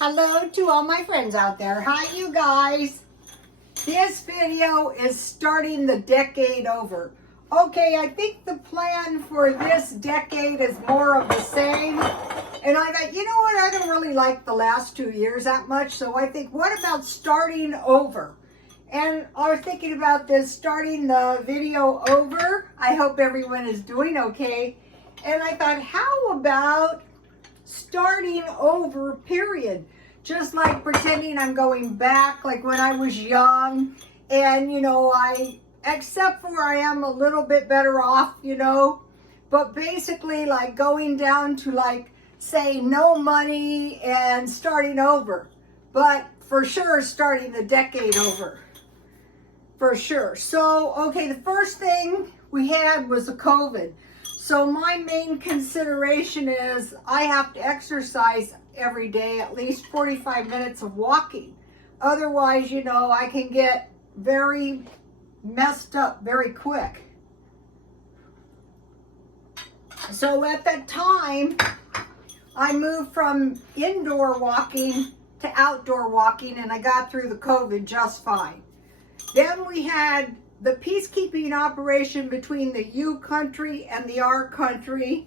Hello to all my friends out there. Hi, you guys. This video is starting the decade over. Okay, I think the plan for this decade is more of the same. And I thought, you know what? I don't really like the last 2 years that much. So I think, what about starting over? And I was thinking about this, starting the video over. I hope everyone is doing okay. And I thought, how about starting over, period? Just like pretending I'm going back, like when I was young. And, you know, except for I am a little bit better off, you know. But basically, like going down to, like, say, no money and starting over. But for sure, starting the decade over. For sure. So, okay, the first thing we had was the COVID. So my main consideration is I have to exercise every day, at least 45 minutes of walking. Otherwise, you know, I can get very messed up very quick. So at that time, I moved from indoor walking to outdoor walking, and I got through the COVID just fine. Then we had the peacekeeping operation between the U country and the R country.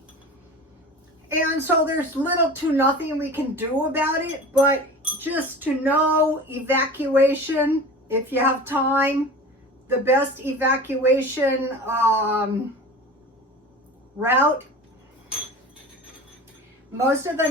And so there's little to nothing we can do about it, but just to know evacuation, if you have time, the best evacuation route. Most of the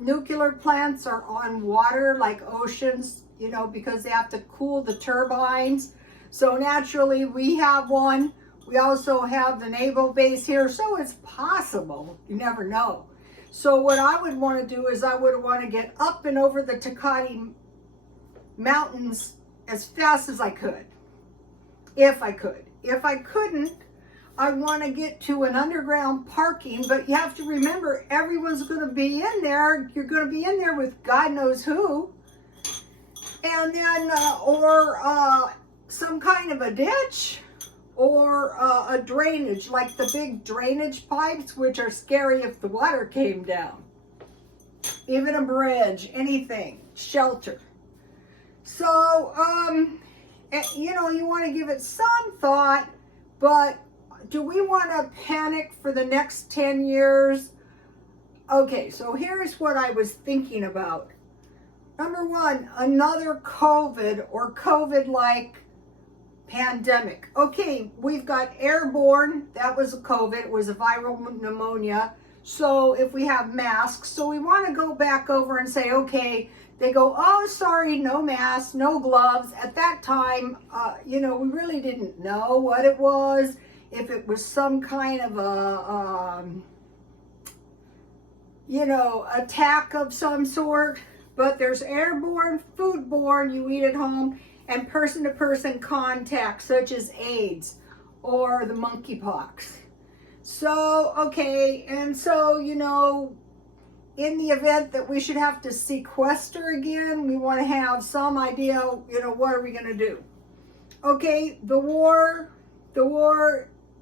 nuclear plants are on water, like oceans, you know, because they have to cool the turbines. So naturally, we have one. We also have the naval base here, so it's possible. You never know. So what I would want to do is I would want to get up and over the Takati Mountains as fast as I could, if I could. If I couldn't, I want to get to an underground parking, but you have to remember, everyone's going to be in there. You're going to be in there with God knows who. And then, some kind of a ditch or a drainage, like the big drainage pipes, which are scary if the water came down. Even a bridge, anything, shelter. So, you know, you want to give it some thought, but do we want to panic for the next 10 years? Okay, so here's what I was thinking about. Number one, another COVID or COVID-like pandemic. Okay, we've got airborne. That was a COVID. It was a viral pneumonia. So if we have masks, so we want to go back over and say, okay, they go, oh, sorry, no masks, no gloves. At that time, you know, we really didn't know what it was. If it was some kind of a, you know, attack of some sort. But there's airborne, foodborne, you eat at home, and person-to-person contact, such as AIDS or the monkeypox. So, okay, and so, you know, in the event that we should have to sequester again, we want to have some idea, you know, what are we going to do? Okay, the war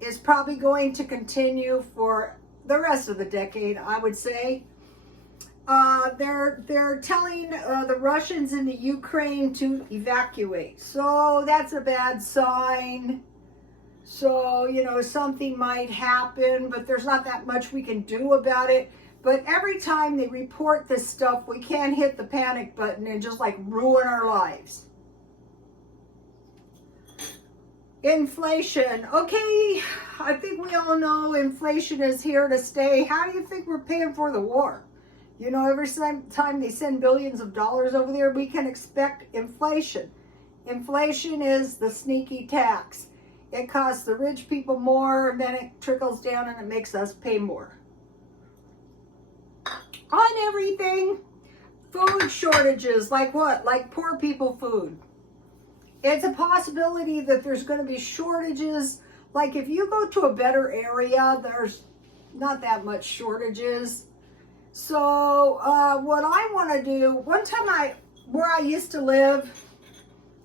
is probably going to continue for the rest of the decade, I would say. They're telling the Russians in the Ukraine to evacuate. So that's a bad sign. So, you know, something might happen, but there's not that much we can do about it. But every time they report this stuff, we can't hit the panic button and just like ruin our lives. Inflation. Okay, I think we all know inflation is here to stay. How do you think we're paying for the war? You know, every time they send billions of dollars over there, we can expect inflation. Inflation is the sneaky tax. It costs the rich people more, and then it trickles down and it makes us pay more. On everything. Food shortages, like what? Like poor people food. It's a possibility that there's going to be shortages. Like if you go to a better area, there's not that much shortages. So what I want to do, one time where I used to live,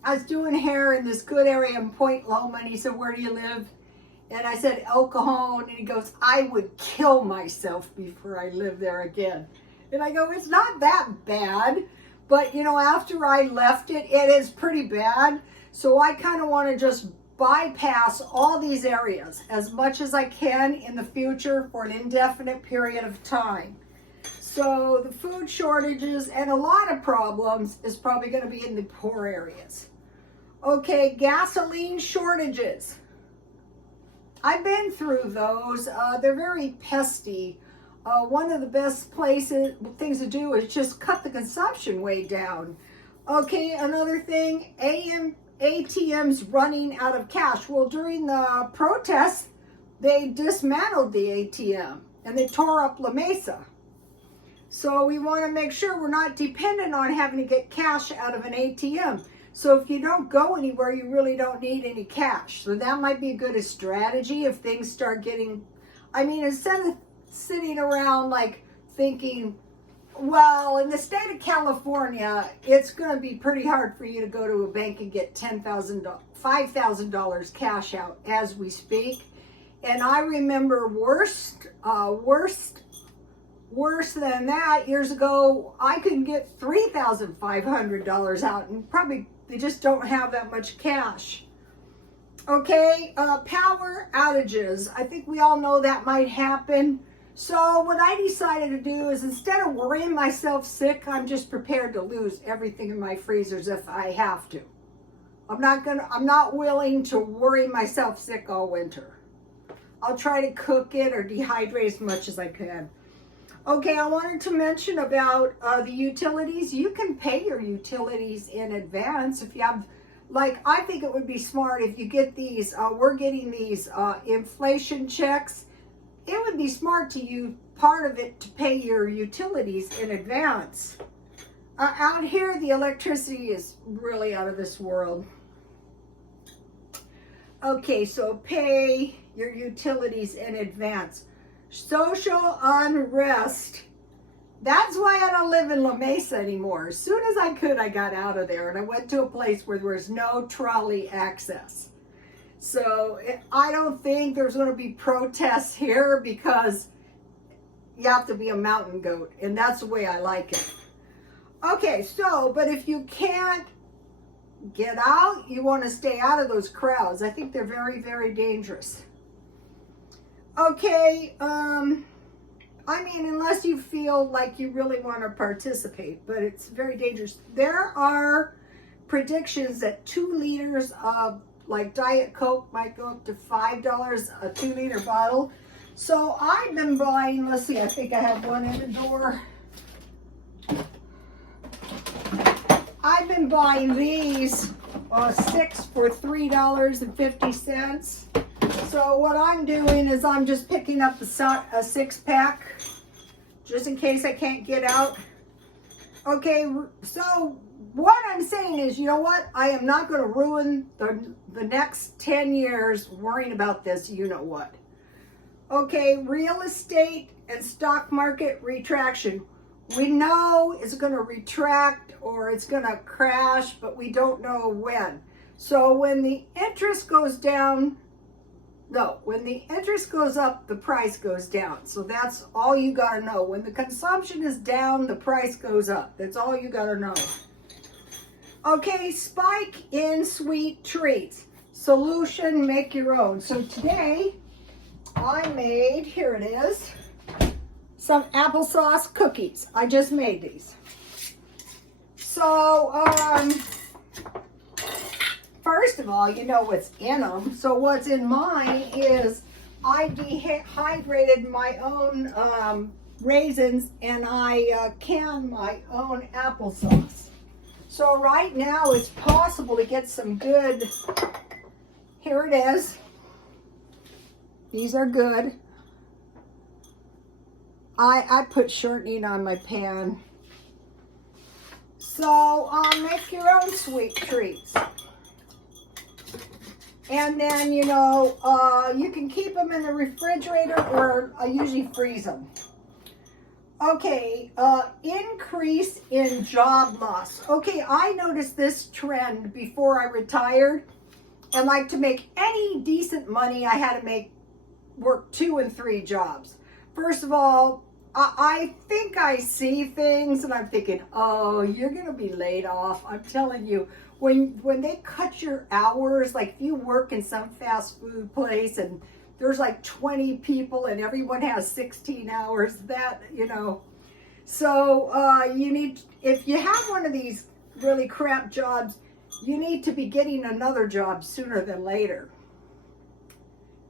I was doing hair in this good area in Point Loma, and he said, where do you live? And I said, El Cajon, and he goes, I would kill myself before I live there again. And I go, it's not that bad. But, you know, after I left it, it is pretty bad. So I kind of want to just bypass all these areas as much as I can in the future for an indefinite period of time. So the food shortages and a lot of problems is probably going to be in the poor areas. Okay, gasoline shortages. I've been through those. They're very pesky. One of the best things to do is just cut the consumption way down. Okay, another thing, ATMs running out of cash. Well, during the protests, they dismantled the ATM and they tore up La Mesa. So we want to make sure we're not dependent on having to get cash out of an ATM. So if you don't go anywhere, you really don't need any cash. So that might be a good strategy if things start getting, I mean, instead of sitting around like thinking, well, in the state of California, it's going to be pretty hard for you to go to a bank and get $5,000 cash out as we speak. And I remember worse than that, years ago, I could get $3,500 out, and probably they just don't have that much cash. Okay, power outages. I think we all know that might happen. So what I decided to do is, instead of worrying myself sick, I'm just prepared to lose everything in my freezers if I have to. I'm not willing to worry myself sick all winter. I'll try to cook it or dehydrate as much as I can. Okay, I wanted to mention about the utilities. You can pay your utilities in advance if you have, like, I think it would be smart if you get these, we're getting these inflation checks. It would be smart to use part of it to pay your utilities in advance. Out here, the electricity is really out of this world. Okay, so pay your utilities in advance. Social unrest. That's why I don't live in La Mesa anymore. As soon as I could, I got out of there and I went to a place where there was no trolley access. So I don't think there's going to be protests here because you have to be a mountain goat, and that's the way I like it. Okay, so, but if you can't get out, you want to stay out of those crowds. I think they're very, very dangerous. Okay, I mean, unless you feel like you really want to participate, but it's very dangerous. There are predictions that 2 liters of like Diet Coke might go up to $5 a 2-liter bottle. So I've been buying, let's see, I think I have one in the door. I've been buying these 6 for $3.50. So what I'm doing is I'm just picking up a 6-pack just in case I can't get out. Okay, so what I'm saying is, you know what? I am not going to ruin the next 10 years worrying about this, you know what. Okay, real estate and stock market retraction. We know it's going to retract or it's going to crash, but we don't know when. So when the interest goes down, when the interest goes up, the price goes down. So that's all you got to know. When the consumption is down, the price goes up. That's all you got to know. Okay, spike in sweet treats. Solution, make your own. So today, I made, here it is, some applesauce cookies. I just made these. So, first of all, you know what's in them. So what's in mine is I dehydrated my own raisins and I canned my own applesauce. So right now it's possible to get some good, here it is. These are good. I put shortening on my pan. So make your own sweet treats. And then, you know, you can keep them in the refrigerator or I usually freeze them. Okay, increase in job loss. Okay, I noticed this trend before I retired. And like to make any decent money, I had to work 2 and 3 jobs. First of all, I think I see things and I'm thinking, oh, you're going to be laid off. I'm telling you, when they cut your hours, like if you work in some fast food place and there's like 20 people and everyone has 16 hours, that, you know. So you need, if you have one of these really crap jobs, you need to be getting another job sooner than later.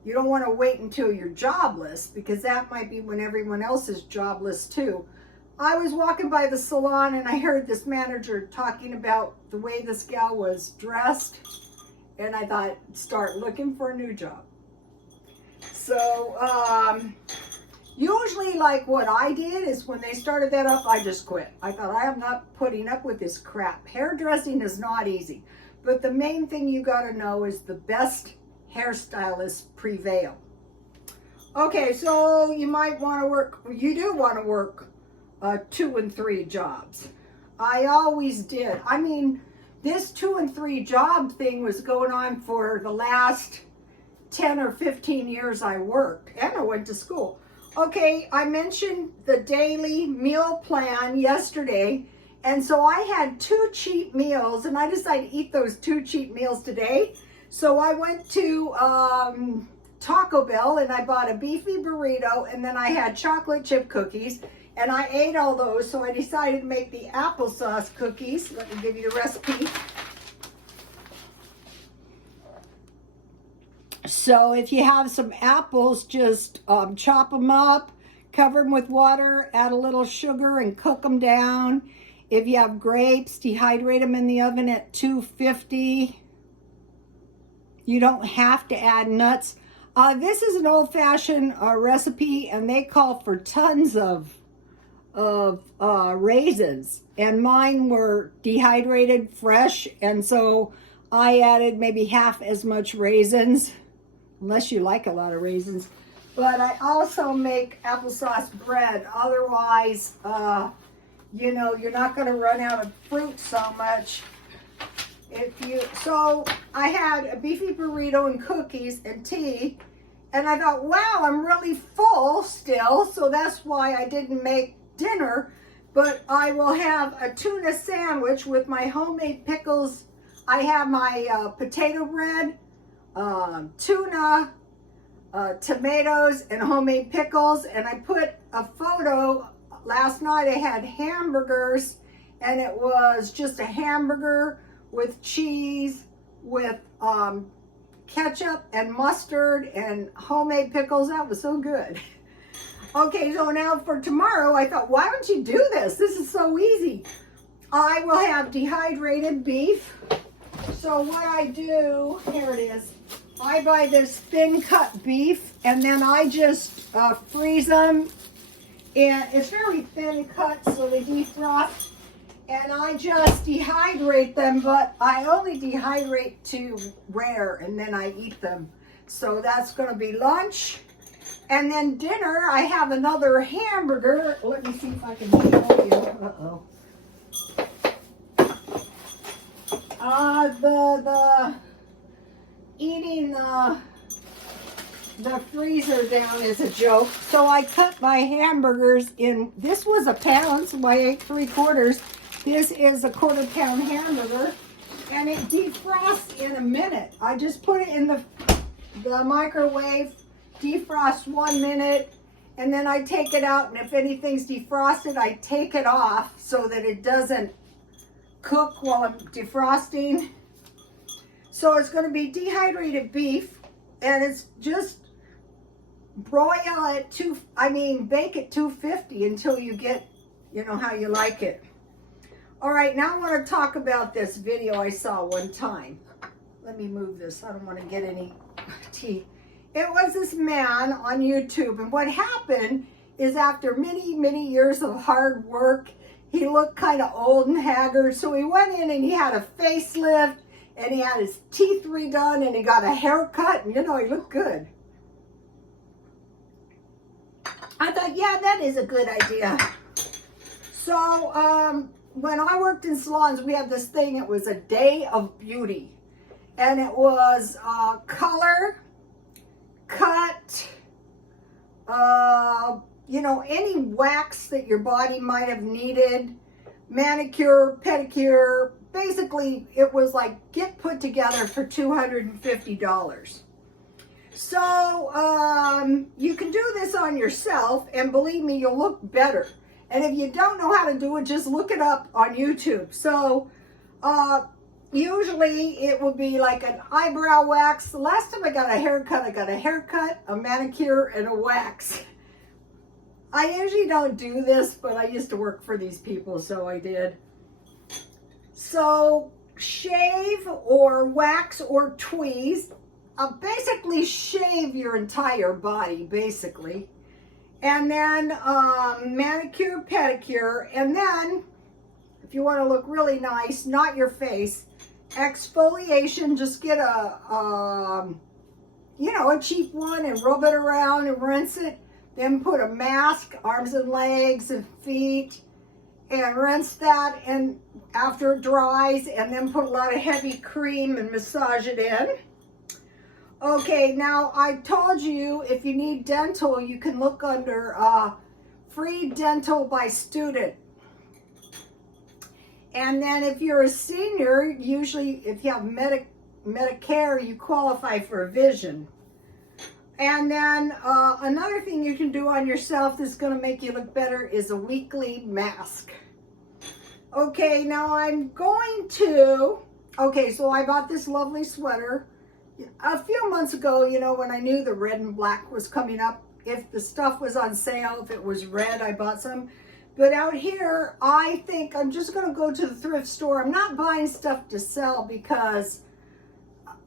You don't want to wait until you're jobless, because that might be when everyone else is jobless too. I was walking by the salon and I heard this manager talking about the way this gal was dressed, and I thought, start looking for a new job. So usually, like what I did is when they started that up, I just quit. I thought, I am not putting up with this crap. Hairdressing is not easy, but the main thing you got to know is the best hairstylists prevail. Okay, so you might want to work, you do want to work 2 and 3 jobs. I always did. I mean, this 2 and 3 job thing was going on for the last 10 or 15 years I worked, and I went to school. Okay, I mentioned the daily meal plan yesterday, and so I had 2 cheat meals, and I decided to eat those 2 cheat meals today. So I went to Taco Bell and I bought a beefy burrito, and then I had chocolate chip cookies, and I ate all those. So I decided to make the applesauce cookies. Let me give you the recipe. So if you have some apples, just chop them up, cover them with water, add a little sugar, and cook them down. If you have grapes, dehydrate them in the oven at 250. You don't have to add nuts. This is an old-fashioned recipe, and they call for tons of raisins. And mine were dehydrated, fresh, and so I added maybe half as much raisins, unless you like a lot of raisins. But I also make applesauce bread. Otherwise, you know, you're not going to run out of fruit so much. So I had a beefy burrito and cookies and tea, and I thought, wow, I'm really full still, so that's why I didn't make dinner. But I will have a tuna sandwich with my homemade pickles. I have my potato bread, tuna, tomatoes, and homemade pickles. And I put a photo, last night I had hamburgers, and it was just a hamburger with cheese, with ketchup and mustard and homemade pickles. That was so good. Okay, so now for tomorrow, I thought, why don't you do this? This is so easy. I will have dehydrated beef. So what I do, here it is. I buy this thin cut beef, and then I just freeze them. And it's very thin cut, so they defrost. And I just dehydrate them, but I only dehydrate to rare, and then I eat them. So that's going to be lunch. And then dinner, I have another hamburger. Let me see if I can show you. The eating the freezer down is a joke. So I cut my hamburgers in, this was a pound, so I ate 3/4. This is a 1/4 pound hamburger, and it defrosts in a minute. I just put it in the microwave, defrost 1 minute, and then I take it out, and if anything's defrosted, I take it off so that it doesn't cook while I'm defrosting. So it's going to be dehydrated beef, and it's just broil at bake at 250 until you get, you know, how you like it. All right, now I want to talk about this video I saw one time. Let me move this. I don't want to get any tea. It was this man on YouTube, and what happened is after many, many years of hard work, he looked kind of old and haggard, so he went in and he had a facelift, and he had his teeth redone, and he got a haircut, and, you know, he looked good. I thought, yeah, that is a good idea. So, when I worked in salons, we had this thing, it was a day of beauty. And it was color, cut, you know, any wax that your body might have needed, manicure, pedicure. Basically, it was like get put together for $250. So you can do this on yourself, and believe me, you'll look better. And if you don't know how to do it, just look it up on YouTube. So usually it will be like an eyebrow wax. The last time I got a haircut, a manicure, and a wax. I usually don't do this, but I used to work for these people, so I did. So shave or wax or tweeze. Basically shave your entire body, basically. And then manicure, pedicure, and then if you want to look really nice, not your face, exfoliation. Just get a cheap one and rub it around and rinse it. Then put a mask, arms and legs and feet, and rinse that and after it dries, and then put a lot of heavy cream and massage it in. Okay, now I told you if you need dental, you can look under free dental by student. And then if you're a senior, usually if you have Medicare, you qualify for vision. And then another thing you can do on yourself that's going to make you look better is a weekly mask. Okay, now I'm going to, so I bought this lovely sweater a few months ago, you know, when I knew the red and black was coming up. If the stuff was on sale, if it was red, I bought some. But out here, I think I'm just going to go to the thrift store. I'm not buying stuff to sell because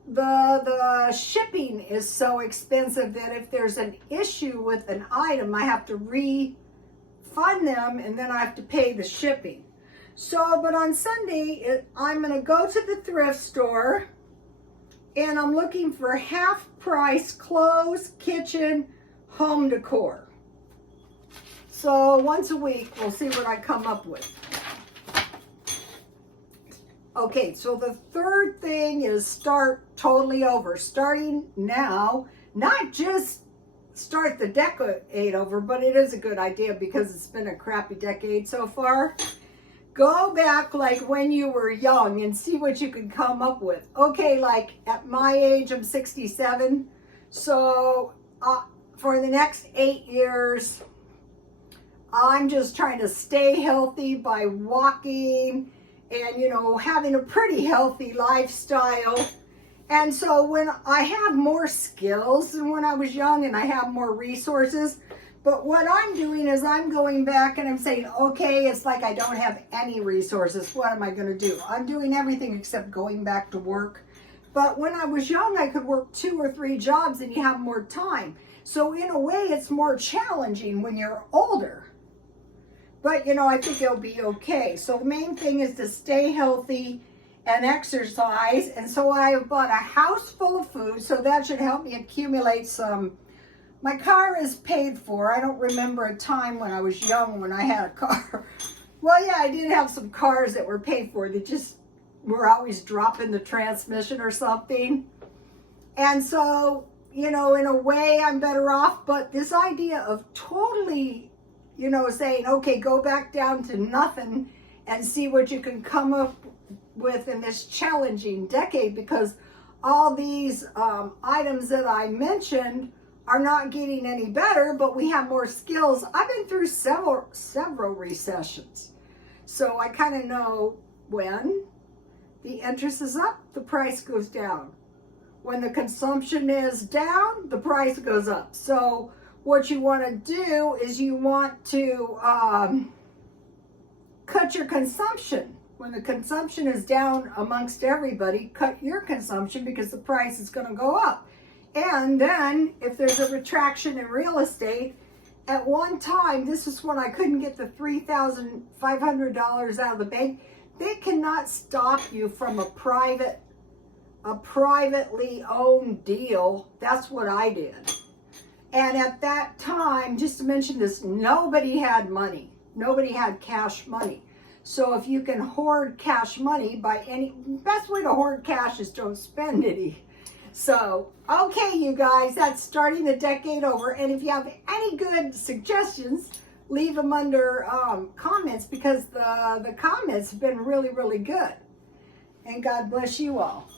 the shipping is so expensive that if there's an issue with an item, I have to refund them and then I have to pay the shipping. So, but on Sunday, I'm going to go to the thrift store and I'm looking for half-price clothes, kitchen, home decor. So once a week, we'll see what I come up with. Okay, so the third thing is start totally over. Starting now, not just start the decade over, but it is a good idea because it's been a crappy decade so far. Go back like when you were young and see what you can come up with. Okay, like at my age, I'm 67. So for the next 8 years, I'm just trying to stay healthy by walking and, you know, having a pretty healthy lifestyle. And so when I have more skills than when I was young and I have more resources, but what I'm doing is I'm going back and I'm saying, okay, it's like I don't have any resources. What am I going to do? I'm doing everything except going back to work. But when I was young, I could work 2 or 3 jobs and you have more time. So in a way, it's more challenging when you're older. But, you know, I think it'll be okay. So the main thing is to stay healthy and exercise. And so I bought a house full of food. So that should help me accumulate some. My car is paid for. I don't remember a time when I was young when I had a car. Well, yeah, I did have some cars that were paid for. They just were always dropping the transmission or something. And so, you know, in a way I'm better off. But this idea of totally, you know, saying, okay, go back down to nothing and see what you can come up with in this challenging decade, because all these items that I mentioned are not getting any better, but we have more skills. I've been through several recessions. So I kind of know when the interest is up, the price goes down. When the consumption is down, the price goes up. So what you want to do is you want to cut your consumption. When the consumption is down amongst everybody, cut your consumption because the price is going to go up. And then if there's a retraction in real estate, at one time, this is when I couldn't get the $3,500 out of the bank. They cannot stop you from a privately owned deal. That's what I did. And at that time, just to mention this, nobody had money. Nobody had cash money. So if you can hoard cash money best way to hoard cash is don't spend any. So, okay, you guys, that's starting the decade over. And if you have any good suggestions, leave them under comments, because the comments have been really, really good. And God bless you all.